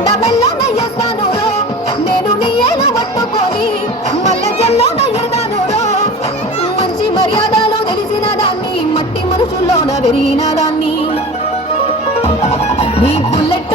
దండ మెల్లన చేస్తాను నేను నీ ఏలు పట్టుకొని మల్లె జల్లోన ఎడతాను మంచి మర్యాదలో తెలిసిన దాన్ని మట్టి మనుషుల్లోన పెరిగిన దాన్ని నీ బుల్లెట్